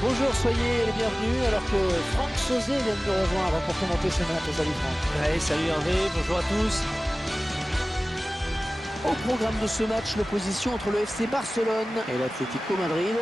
Bonjour, soyez les bienvenus alors que Franck Sauzé vient de nous rejoindre pour commenter ce match. Salut Franck. Ouais, salut Hervé, bonjour à tous. Au programme de ce match, l'opposition entre le FC Barcelone et l'Atlético Madrid.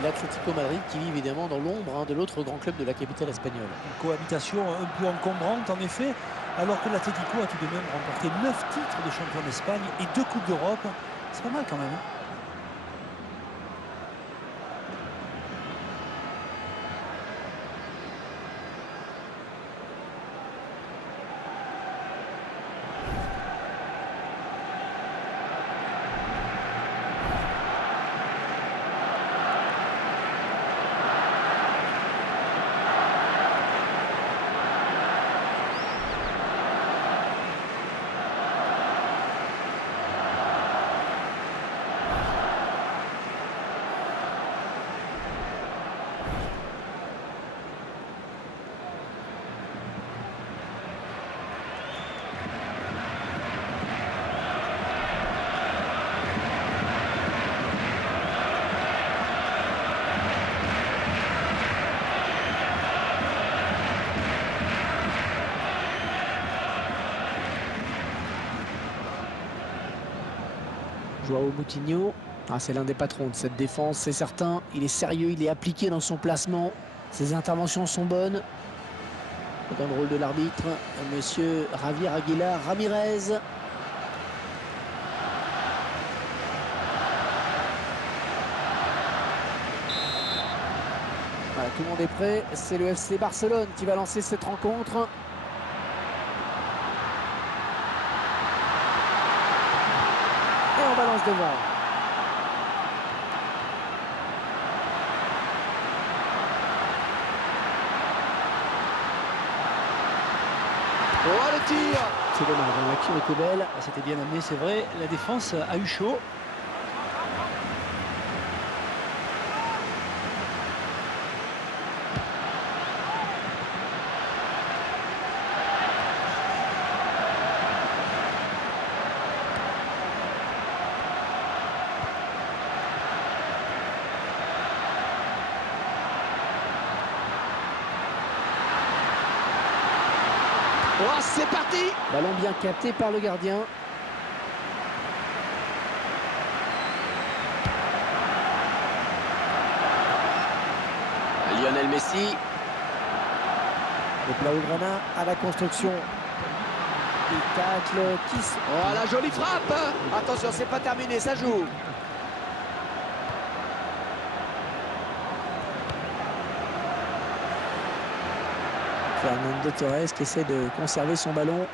L'Atlético Madrid qui vit évidemment dans l'ombre de l'autre grand club de la capitale espagnole. Une cohabitation un peu encombrante en effet, alors que l'Atlético a tout de même remporté 9 titres de champion d'Espagne et 2 Coupes d'Europe. C'est pas mal quand même. Joao Moutinho, c'est l'un des patrons de cette défense, c'est certain. Il est sérieux, il est appliqué dans son placement. Ses interventions sont bonnes. Dans le rôle de l'arbitre, monsieur Javier Aguilar Ramirez. Voilà, tout le monde est prêt. C'est le FC Barcelone qui va lancer cette rencontre. Et on balance devant. Oh, le tir! C'est dommage, l'action était belle. C'était bien amené, c'est vrai. La défense a eu chaud. Oh, c'est parti! Ballon bien capté par le gardien. Lionel Messi. Le Blaugrana à la construction. Il tacle Kiss. Oh, la jolie frappe! Attention, c'est pas terminé, ça joue. Fernando Torres qui essaie de conserver son ballon.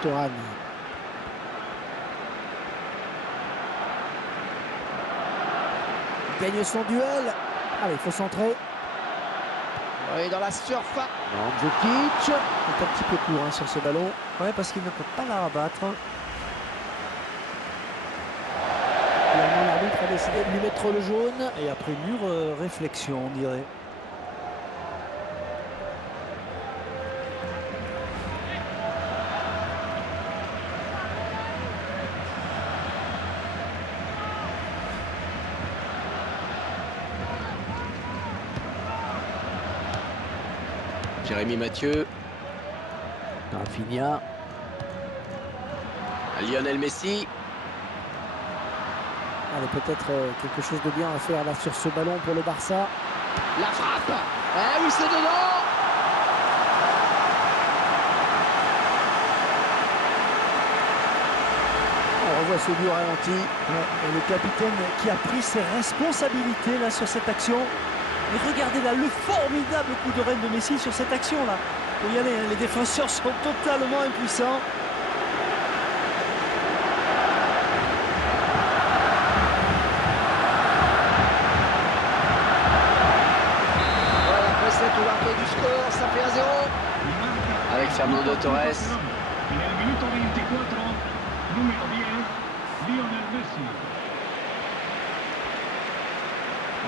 Thuram. Il gagne son duel. Allez, il faut centrer. Oui, dans la surface. Mandzukic est un petit peu court sur ce ballon. Ouais, parce qu'il ne peut pas la rabattre. Finalement, l'arbitre a décidé de lui mettre le jaune. Et après mûre réflexion, on dirait. Jérémy Mathieu. Rafinha. Lionel Messi. Allez, peut-être quelque chose de bien à faire là sur ce ballon pour le Barça. La frappe. Eh oui, c'est dedans. On revoit ce but au ralenti. Et le capitaine qui a pris ses responsabilités là sur cette action. Et regardez là le formidable coup de reine de Messi sur cette action là. Vous y allez, hein, les défenseurs sont totalement impuissants. Voilà, après cette ouverture du score, ça fait 1-0. Avec Fernando Torres.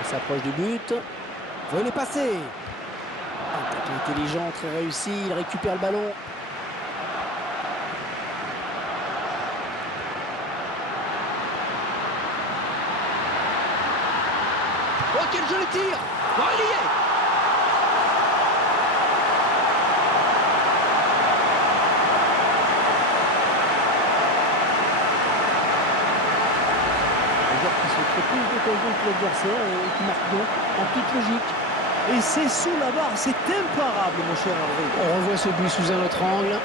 Il s'approche du but. Il est passé. Attaque intelligent, très réussi. Il récupère le ballon. Oh, quel joli tir! Oh, il y est! Qui se crée plus d'occasions que l'adversaire et qui marque donc en toute logique. Et c'est sous la barre, c'est imparable, mon cher Hervé. On revoit ce but sous un autre angle.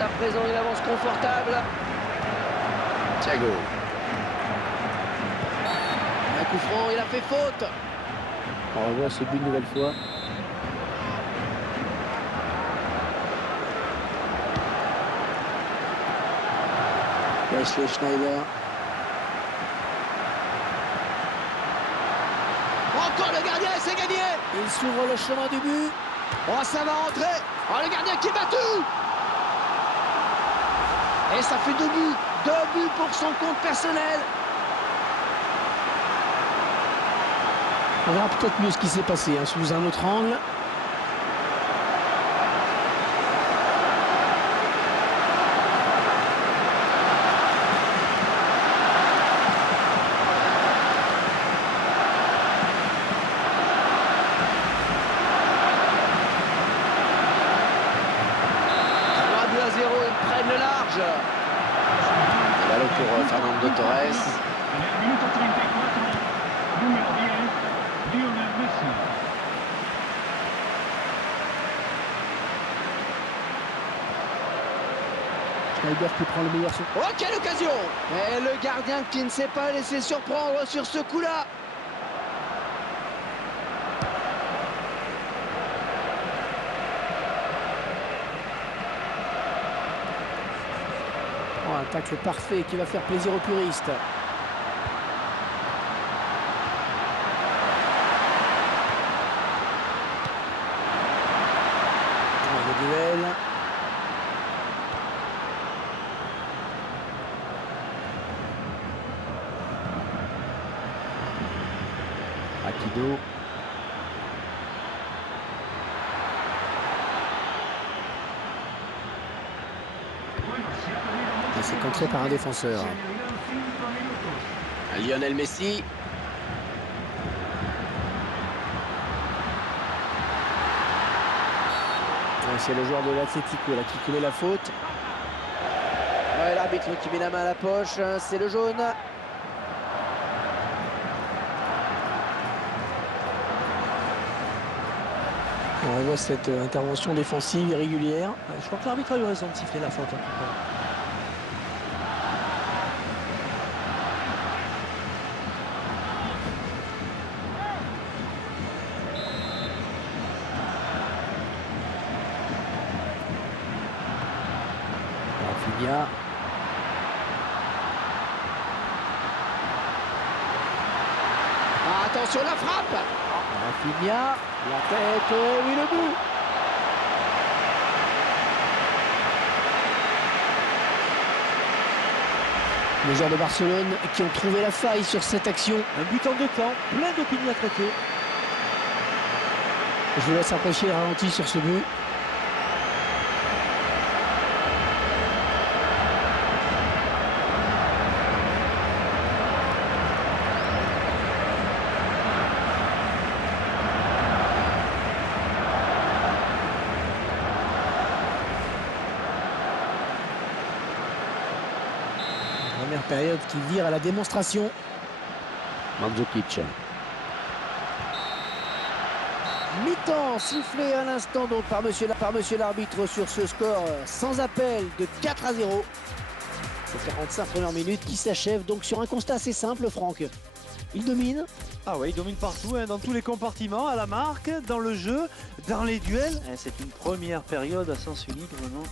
À présent, il avance confortable. Thiago. Un coup franc, il a fait faute. On revoit ce but une nouvelle fois. Wesley Schneider. Encore le gardien, c'est gagné. Il s'ouvre le chemin du but. Oh, ça va rentrer. Oh, le gardien qui est battu. Et ça fait 2 buts. 2 buts pour son compte personnel. On verra peut-être mieux ce qui s'est passé hein, sous un autre angle. Ils prennent le large. Ballon pour Fernando Torres. Schneider qui prend le meilleur sur. Oh, quelle occasion! Et le gardien qui ne s'est pas laissé surprendre sur ce coup-là. Oh, un tacle parfait qui va faire plaisir aux puristes. Le duel. Akido. C'est contré par un défenseur. Lionel Messi. C'est le joueur de l'Atlético là qui commet la faute. Ouais, l'arbitre qui met la main à la poche, c'est le jaune. On revoit cette intervention défensive irrégulière. Je crois que l'arbitre a eu raison de siffler la faute. Rafinha. Ah, attention la frappe. Rafinha, la tête, oui le but. Les joueurs de Barcelone qui ont trouvé la faille sur cette action. Un but en 2 temps, plein d'opinions à traiter. Je vous laisse apprécier le ralenti sur ce but. Première période qui vire à la démonstration. Mandzukic. Mi-temps sifflé à l'instant donc par monsieur l'arbitre sur ce score sans appel de 4-0. Ces 45 premières minutes qui s'achèvent donc sur un constat assez simple, Franck. Il domine. Ah oui, il domine partout, hein, dans tous les compartiments, à la marque, dans le jeu, dans les duels. C'est une première période à sens unique, vraiment.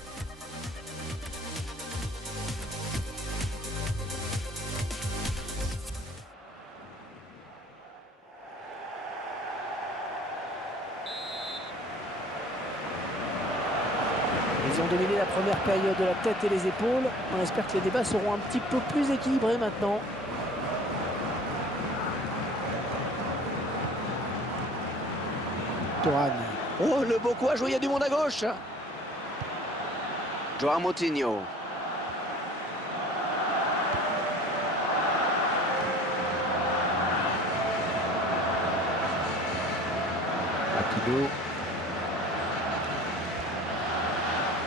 dominé la première période de la tête et les épaules. On espère que les débats seront un petit peu plus équilibrés maintenant. Thuram. Oh, le beau coup à jouer, il y a du monde à gauche. Joao Moutinho. Rapido.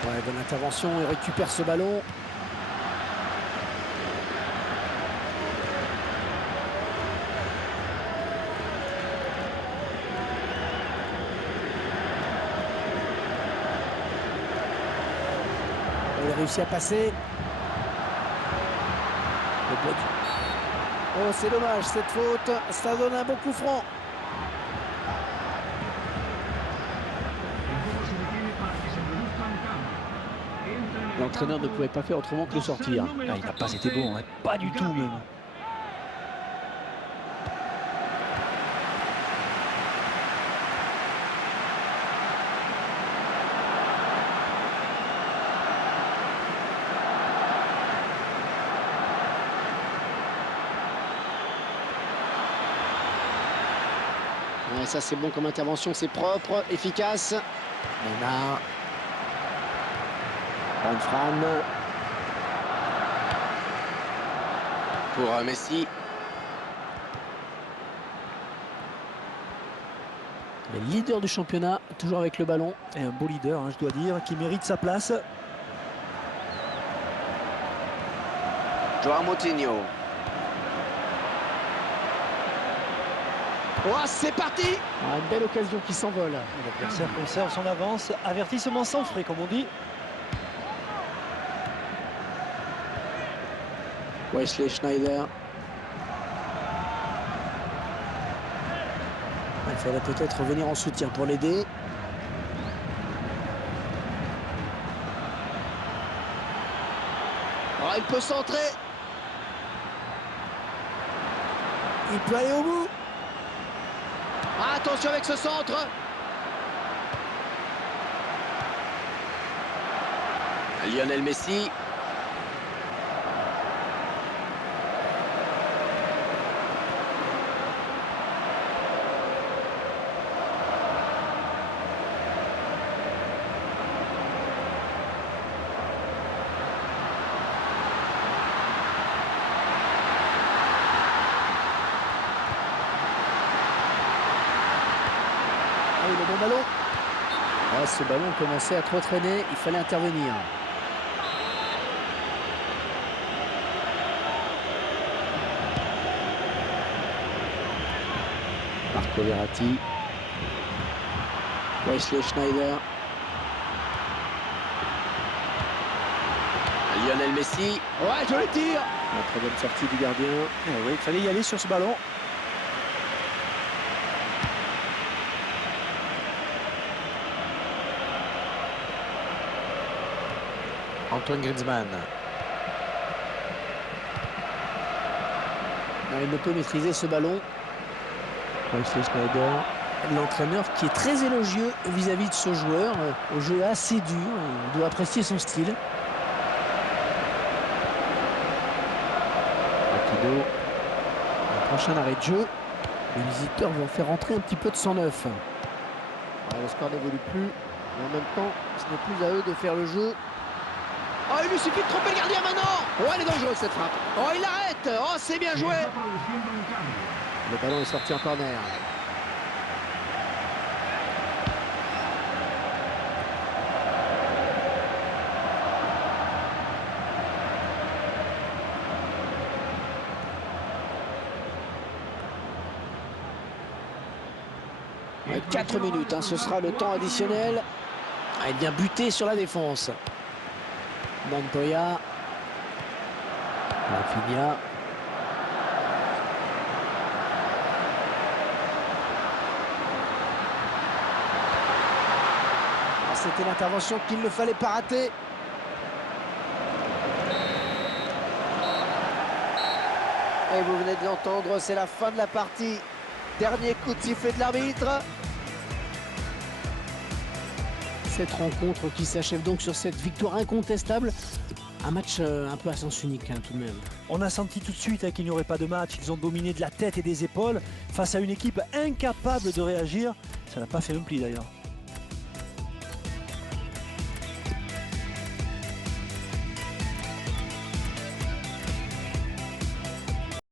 Ouais, bonne intervention, il récupère ce ballon. Il a réussi à passer. Oh, c'est dommage, cette faute, ça donne un bon coup franc. L'entraîneur ne pouvait pas faire autrement que le sortir. Ah, il n'a pas été bon, hein. Pas du tout même. Ouais, ça c'est bon comme intervention, c'est propre, efficace. Neymar. Fran. Pour Messi. Le leader du championnat, toujours avec le ballon. Et un beau leader, hein, je dois dire, qui mérite sa place. Joao Moutinho. Oh, c'est parti! Ah, une belle occasion qui s'envole. L'adversaire conserve son avance. Avertissement sans frais, comme on dit. Wesley Schneider. Il faudrait peut-être revenir en soutien pour l'aider. Oh, il peut centrer. Il peut aller au bout. Ah, attention avec ce centre. Lionel Messi. Ah oui, le bon ballon. Ah, ce ballon commençait à trop traîner, il fallait intervenir. Marco Verratti. Wesley Schneider. Lionel Messi. Ouais, joli tir. La très bonne sortie du gardien. Oui, il fallait y aller sur ce ballon. Antoine Griezmann. Il ne peut maîtriser ce ballon. Wesley Schneider. L'entraîneur qui est très élogieux vis-à-vis de ce joueur, au jeu assez dur. On doit apprécier son style. Rapido. Le prochain arrêt de jeu. Les visiteurs vont faire rentrer un petit peu de sang neuf. Ouais, le score n'évolue plus. Mais en même temps, ce n'est plus à eux de faire le jeu. Oh, il lui suffit de tromper le gardien maintenant. Oh, elle est dangereuse cette frappe. Oh, il l'arrête. Oh, c'est bien joué. Le ballon est sorti en corner. Ouais, 4 minutes, hein, ce sera le temps additionnel. Ah, il vient buter sur la défense. Montoya. Rafinha. Ah, c'était l'intervention qu'il ne fallait pas rater. Et vous venez de l'entendre, c'est la fin de la partie. Dernier coup de sifflet de l'arbitre. Cette rencontre qui s'achève donc sur cette victoire incontestable. Un match un peu à sens unique tout de même. On a senti tout de suite qu'il n'y aurait pas de match. Ils ont dominé de la tête et des épaules face à une équipe incapable de réagir. Ça n'a pas fait un pli d'ailleurs.